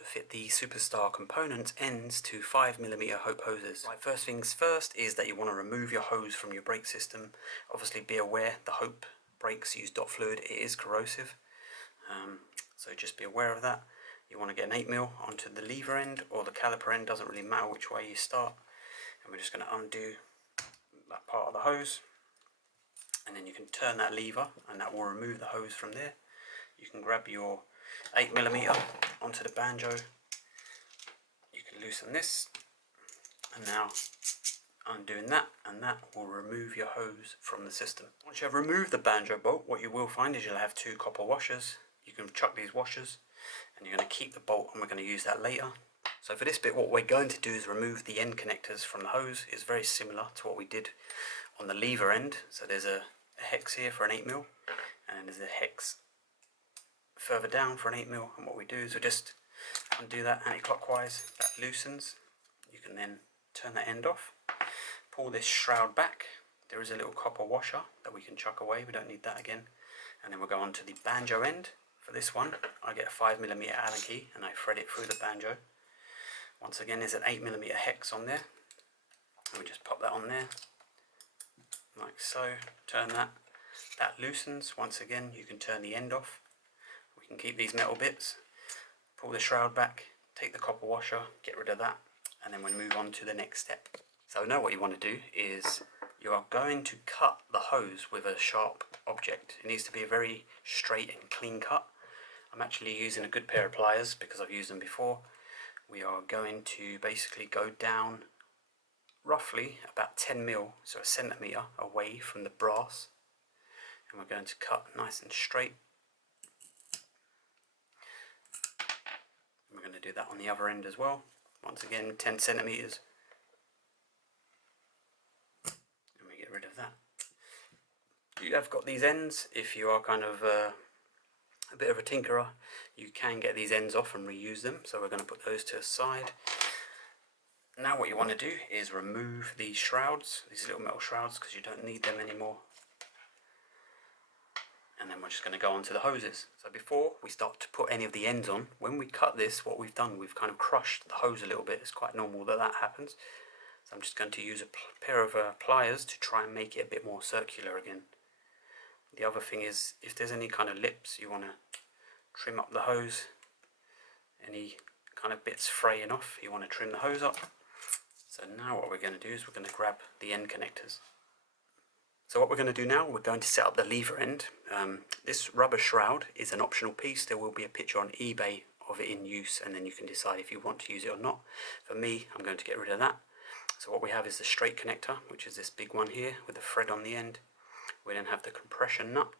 to fit the SuperStar component ends to 5mm hope hoses. Right, first things first is that you want to remove your hose from your brake system. Obviously be aware the hope brakes use dot fluid, it is corrosive, so just be aware of that. You want to get an 8mm onto the lever end or the caliper end, doesn't really matter which way you start. And we're just going to undo that part of the hose, and then you can turn that lever and that will remove the hose from there. You can grab your 8mm onto the banjo, you can loosen this, and now undoing that, and that will remove your hose from the system. Once you have removed the banjo bolt, what you will find is you'll have two copper washers. You can chuck these washers and you're going to keep the bolt, and we're going to use that later. So for this bit, what we're going to do is remove the end connectors from the hose. It's very similar to what we did on the lever end. So there's a hex here for an 8mm, and then there's a hex further down for an 8mm, and what we do is we just undo that anti-clockwise. That loosens. You can then turn that end off, pull this shroud back. There is a little copper washer that we can chuck away, we don't need that again. And then we'll go on to the banjo end. For this one, I get a 5mm Allen key and I thread it through the banjo. Once again, there's an 8mm hex on there. And we just pop that on there, like so. Turn that. That loosens. Once again, you can turn the end off. We can keep these metal bits. Pull the shroud back, take the copper washer, get rid of that, and then we'll move on to the next step. So now what you want to do is you are going to cut the hose with a sharp object. It needs to be a very straight and clean cut. I'm actually using a good pair of pliers because I've used them before. We are going to basically go down roughly about 10mm, so a centimetre away from the brass, and we're going to cut nice and straight. We're going to do that on the other end as well. Once again, 10 centimetres. And we get rid of that. You have got these ends. If you are kind of a bit of a tinkerer, you can get these ends off and reuse them. So we're going to put those to the side. Now what you want to do is remove these shrouds, these little metal shrouds, because you don't need them anymore. And then we're just going to go on to the hoses. So before we start to put any of the ends on, when we cut this, what we've done, we've kind of crushed the hose a little bit. It's quite normal that that happens. So I'm just going to use a pair of pliers to try and make it a bit more circular again. The other thing is, if there's any kind of lips you want to trim up the hose, any kind of bits fraying off, you want to trim the hose up. So now what we're going to do is we're going to grab the end connectors. So what we're going to do now, we're going to set up the lever end. This rubber shroud is an optional piece. There will be a picture on eBay of it in use, and then you can decide if you want to use it or not. For me, I'm going to get rid of that. So what we have is the straight connector, which is this big one here with a thread on the end. We then have the compression nut.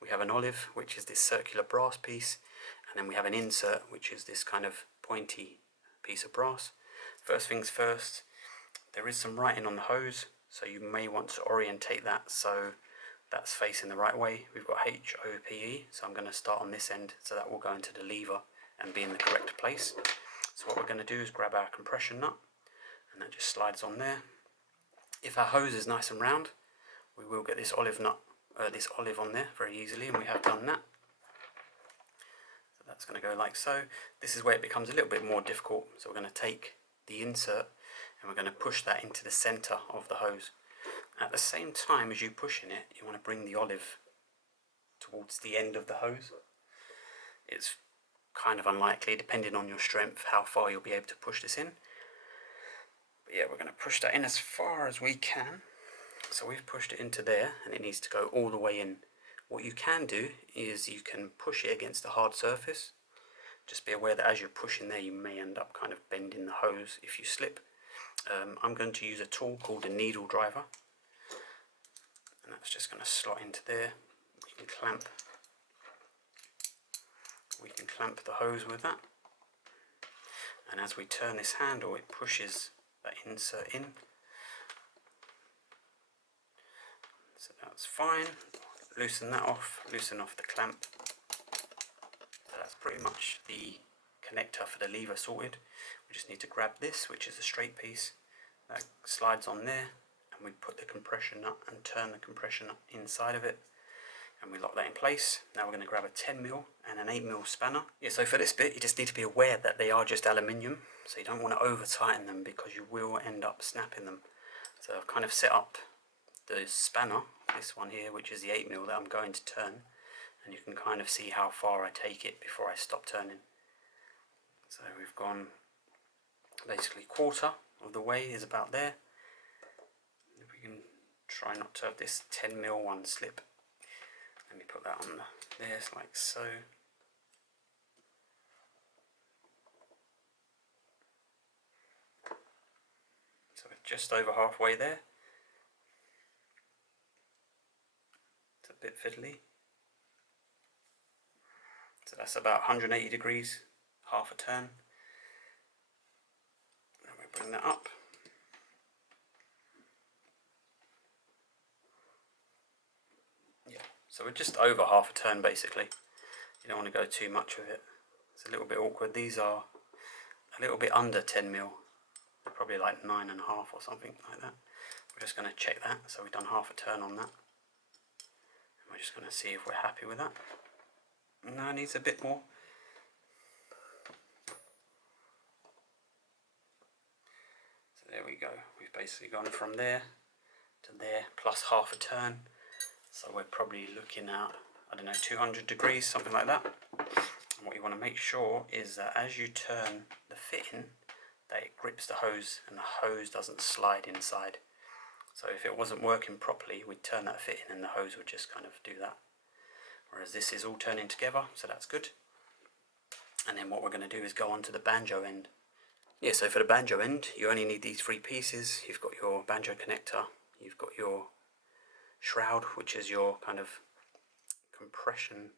We have an olive, which is this circular brass piece, and then we have an insert, which is this kind of pointy piece of brass. First things first, there is some writing on the hose, so you may want to orientate that so that's facing the right way. We've got HOPE, so I'm going to start on this end, so that will go into the lever and be in the correct place. So what we're going to do is grab our compression nut, and that just slides on there. If our hose is nice and round, we will get this olive on there very easily, and we have done that. So that's going to go like so. This is where it becomes a little bit more difficult, so we're going to take the insert and we're going to push that into the center of the hose. At the same time as you pushing it, you want to bring the olive towards the end of the hose. It's kind of unlikely, depending on your strength, how far you'll be able to push this in. But yeah, we're going to push that in as far as we can. So we've pushed it into there, and it needs to go all the way in. What you can do is you can push it against a hard surface. Just be aware that as you're pushing there, you may end up kind of bending the hose if you slip. I'm going to use a tool called a needle driver, and that's just going to slot into there. We can clamp the hose with that, and as we turn this handle, it pushes that insert in. So that's fine. Loosen that off, loosen off the clamp. So that's pretty much the connector for the lever sorted. We just need to grab this, which is a straight piece, that slides on there, and we put the compression nut and turn the compression nut inside of it, and we lock that in place. Now we're going to grab a 10mm and an 8mm spanner. Yeah, so for this bit you just need to be aware that they are just aluminium, so you don't want to over tighten them because you will end up snapping them. So I've kind of set up the spanner, this one here, which is the 8mm that I'm going to turn, and you can kind of see how far I take it before I stop turning. So we've gone basically quarter of the way is about there. If we can try not to have this 10mm one slip. Let me put that on there, like so. So we're just over halfway there. It's a bit fiddly. So that's about 180 degrees, half a turn. And we bring that up. Yeah, so we're just over half a turn basically. You don't want to go too much with it. It's a little bit awkward. These are a little bit under 10mm. Probably like 9.5 or something like that. We're just going to check that. So we've done half a turn on that. And we're just going to see if we're happy with that. No, it needs a bit more. So there we go. We've basically gone from there to there plus half a turn. So we're probably looking at, I don't know, 200 degrees, something like that. And what you want to make sure is that as you turn the fitting, that it grips the hose and the hose doesn't slide inside. So if it wasn't working properly, we'd turn that fitting and the hose would just kind of do that. Whereas this is all turning together, so that's good. And then what we're going to do is go on to the banjo end. Yeah, so for the banjo end, you only need these three pieces. You've got your banjo connector, you've got your shroud, which is your kind of compression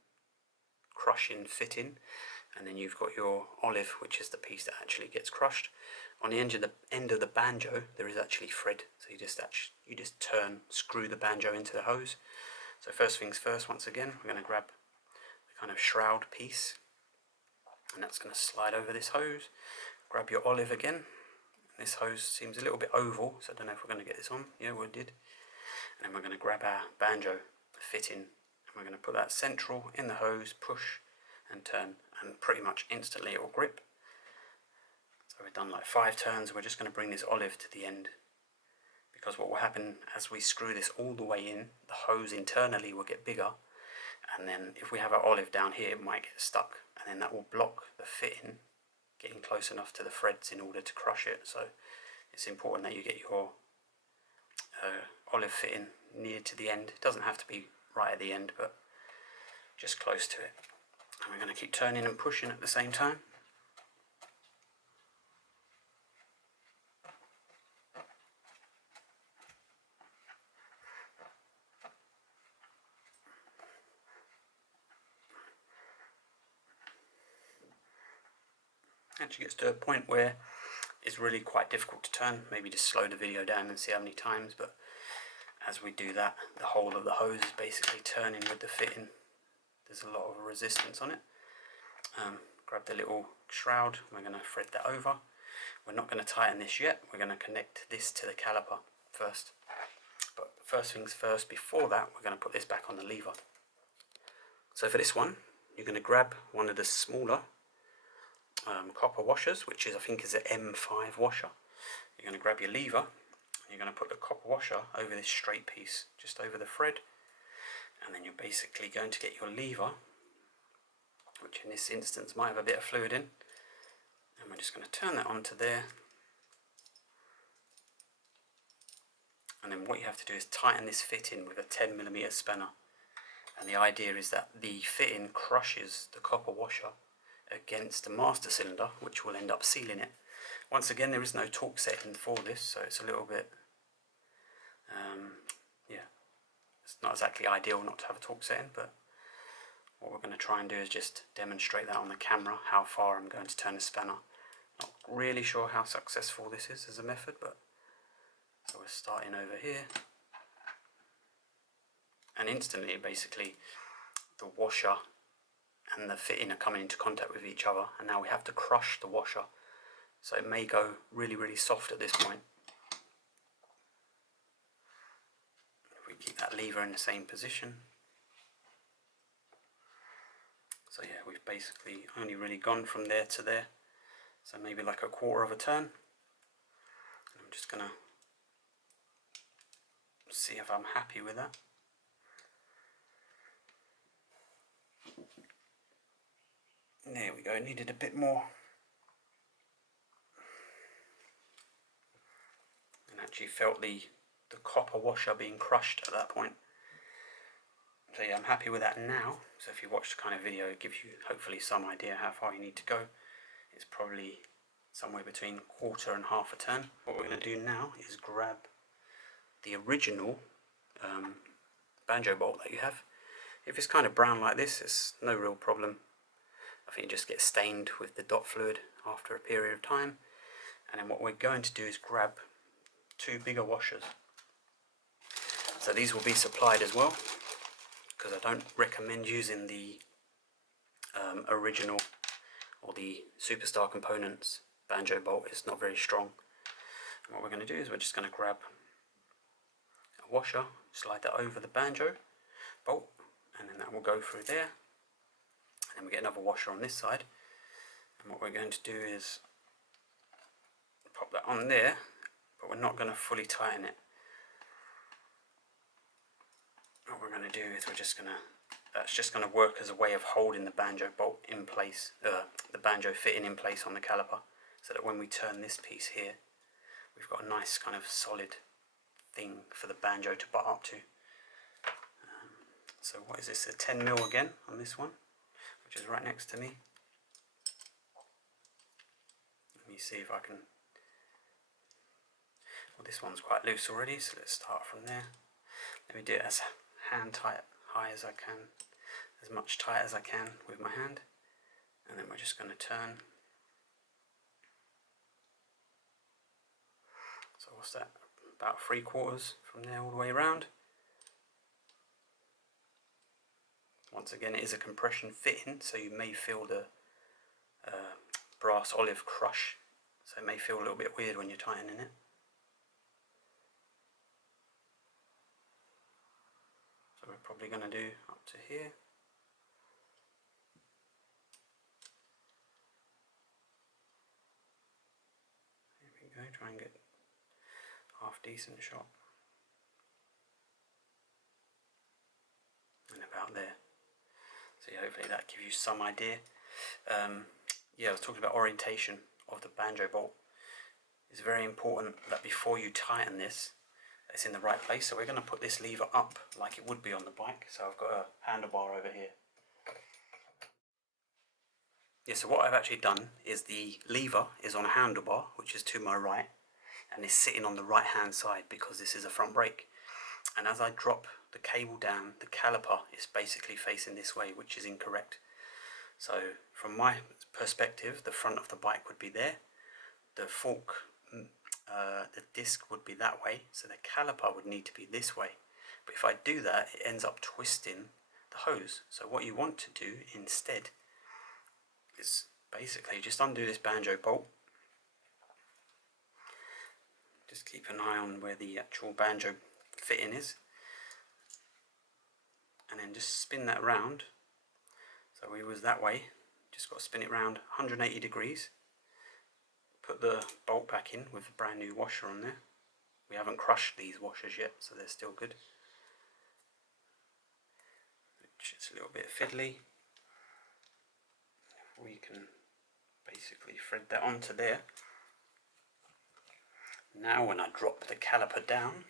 crushing fitting, and then you've got your olive, which is the piece that actually gets crushed. On the end of the banjo, there is actually thread, so you just screw the banjo into the hose. So first things first, once again, we're going to grab the kind of shroud piece, and that's going to slide over this hose. Grab your olive again. This hose seems a little bit oval, so I don't know if we're going to get this on. Yeah, we did. And then we're going to grab our banjo fitting, and we're going to put that central in the hose, push and turn, and pretty much instantly it will grip. So we've done like 5 turns. We're just going to bring this olive to the end, because what will happen as we screw this all the way in, the hose internally will get bigger, and then if we have our olive down here, it might get stuck, and then that will block the fitting getting close enough to the threads in order to crush it. So it's important that you get your olive fitting near to the end. It doesn't have to be right at the end, but just close to it. And we're going to keep turning and pushing at the same time. Actually gets to a point where it's really quite difficult to turn. Maybe just slow the video down and see how many times, but as we do that, the whole of the hose is basically turning with the fitting. There's a lot of resistance on it. Grab the little shroud, we're going to thread that over. We're not going to tighten this yet, we're going to connect this to the caliper first. But first things first, before that, we're going to put this back on the lever. So for this one, you're going to grab one of the smaller copper washers, which is, I think, is an M5 washer. You're going to grab your lever, and you're going to put the copper washer over this straight piece, just over the thread, and then you're basically going to get your lever, which in this instance might have a bit of fluid in, and we're just going to turn that onto there, and then what you have to do is tighten this fitting with a 10mm spanner, and the idea is that the fitting crushes the copper washer against the master cylinder, which will end up sealing it. Once again, there is no torque setting for this, so it's a little bit, yeah, it's not exactly ideal not to have a torque setting, but what we're going to try and do is just demonstrate that on the camera, how far I'm going to turn the spanner. Not really sure how successful this is as a method, but so we're starting over here, and instantly, basically, the washer and the fitting are coming into contact with each other, and now we have to crush the washer, so it may go really soft at this point. If we keep that lever in the same position, So yeah, we've basically only really gone from there to there, so maybe like a quarter of a turn. I'm just gonna see if I'm happy with that. There we go, needed a bit more. And actually felt the copper washer being crushed at that point. So yeah, I'm happy with that now. So if you watch the kind of video, it gives you hopefully some idea how far you need to go. It's probably somewhere between quarter and half a turn. What we're going to do now is grab the original banjo bolt that you have. If it's kind of brown like this, it's no real problem. I think it just gets stained with the dot fluid after a period of time. And then what we're going to do is grab two bigger washers. So these will be supplied as well, because I don't recommend using the original or the SuperStar components banjo bolt. It's not very strong. And what we're going to do is we're just going to grab a washer, slide that over the banjo bolt, and then that will go through there. And then we get another washer on this side. And what we're going to do is pop that on there, but we're not going to fully tighten it. What we're going to do is that's just going to work as a way of holding the banjo bolt in place, the banjo fitting in place on the caliper, so that when we turn this piece here, we've got a nice kind of solid thing for the banjo to butt up to. So what is this, a 10mm again on this one, which is right next to me. Let me see if I can, well, this one's quite loose already, so let's start from there. Let me do it as hand tight, high as I can, as much tight as I can with my hand, and then we're just going to turn. So what's that, about 3/4 from there all the way around. Once again, it is a compression fitting, so you may feel the brass olive crush, so it may feel a little bit weird when you're tightening it. So we're probably going to do up to here. There we go, try and get half decent shot. And about there. So yeah, hopefully that gives you some idea. Yeah, I was talking about orientation of the banjo bolt. It's very important that before you tighten this, it's in the right place. So we're going to put this lever up like it would be on the bike. So I've got a handlebar over here. Yeah, so what I've actually done is the lever is on a handlebar, which is to my right, and is sitting on the right hand side because this is a front brake. And as I drop the cable down, the caliper is basically facing this way, which is incorrect. So from my perspective, the front of the bike would be there, the fork, the disc would be that way, so the caliper would need to be this way. But if I do that, it ends up twisting the hose. So what you want to do instead is basically just undo this banjo bolt. Just keep an eye on where the actual banjo fitting is, and then just spin that round. So we was that way, just got to spin it round 180 degrees. Put the bolt back in with a brand new washer on there. We haven't crushed these washers yet, so they're still good. It's a little bit fiddly. We can basically thread that onto there. Now when I drop the caliper down,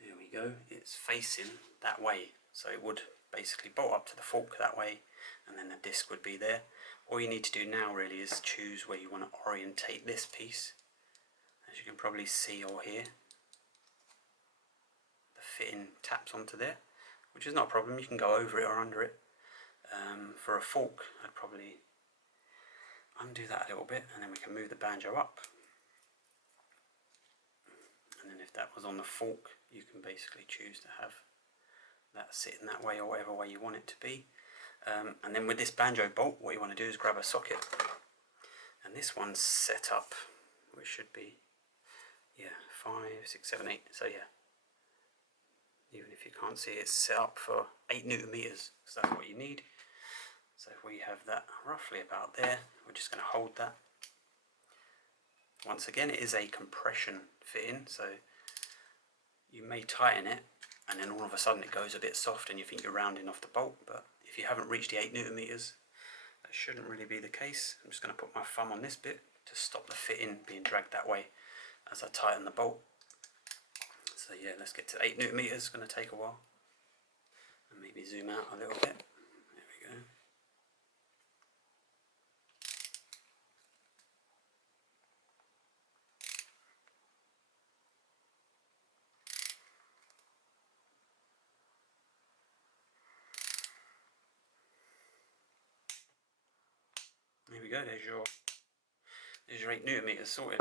there we go, it's facing that way. So it would basically bolt up to the fork that way, and then the disc would be there. All you need to do now really is choose where you want to orientate this piece. As you can probably see or hear, the fitting taps onto there, which is not a problem. You can go over it or under it. For a fork, I'd probably undo that a little bit, and then we can move the banjo up. And then if that was on the fork, you can basically choose to have that sitting that way or whatever way you want it to be. And then with this banjo bolt, what you want to do is grab a socket. And this one's set up, which should be, yeah, 5, 6, 7, 8. So yeah, even if you can't see it, it's set up for 8 Newton meters, so that's what you need. So if we have that roughly about there, we're just going to hold that. Once again, it is a compression fitting, so you may tighten it and then all of a sudden it goes a bit soft and you think you're rounding off the bolt, but if you haven't reached the 8 Newton meters, that shouldn't really be the case. I'm just going to put my thumb on this bit to stop the fitting being dragged that way as I tighten the bolt. So yeah, let's get to 8 Newton meters. It's going to take a while. And maybe zoom out a little bit. There we go. There we go, there's your 8 Newton meters sorted.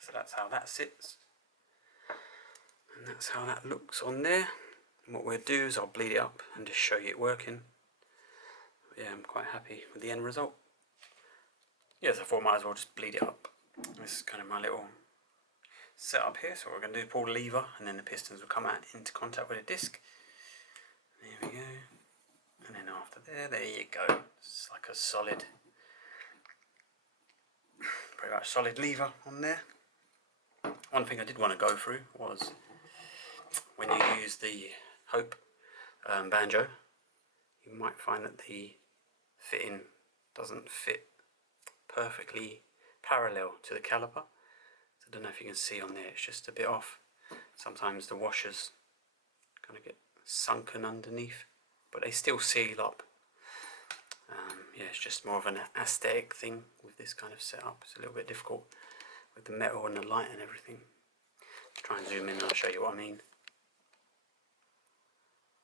So that's how that sits. And that's how that looks on there. And what we'll do is I'll bleed it up and just show you it working. But yeah, I'm quite happy with the end result. Yeah, so I thought I might as well just bleed it up. This is kind of my little setup here. So what we're going to do is pull the lever and then the pistons will come out into contact with the disc. There we go. And then after there you go. It's like a solid, pretty much solid lever on there. One thing I did want to go through was when you use the Hope banjo, you might find that the fitting doesn't fit perfectly parallel to the caliper. So I don't know if you can see on there, it's just a bit off. Sometimes the washers kind of get sunken underneath, but they still seal up. Yeah, it's just more of an aesthetic thing with this kind of setup. It's a little bit difficult with the metal and the light and everything. Let's try and zoom in and I'll show you what I mean.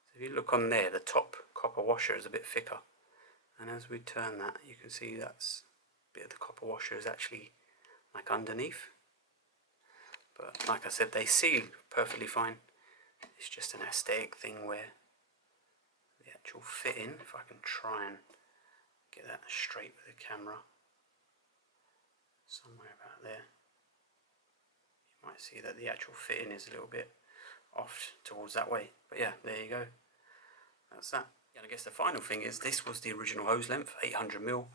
So if you look on there, the top copper washer is a bit thicker, and as we turn that you can see that's a bit of the copper washer is actually like underneath. But like I said, they seal perfectly fine. It's just an aesthetic thing where the actual fitting, if I can try and get that straight with the camera, somewhere about there, you might see that the actual fitting is a little bit off towards that way. But yeah, there you go. That's that. And I guess the final thing is this was the original hose length, 800mm,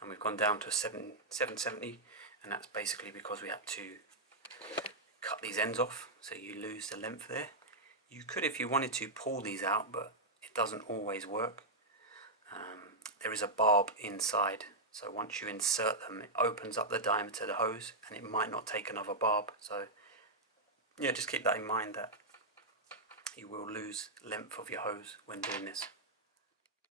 and we've gone down to 770, and that's basically because we had to cut these ends off, so you lose the length there. You could, if you wanted to, pull these out, but it doesn't always work. There is a barb inside, so once you insert them, it opens up the diameter of the hose, and it might not take another barb. So yeah, just keep that in mind that you will lose length of your hose when doing this.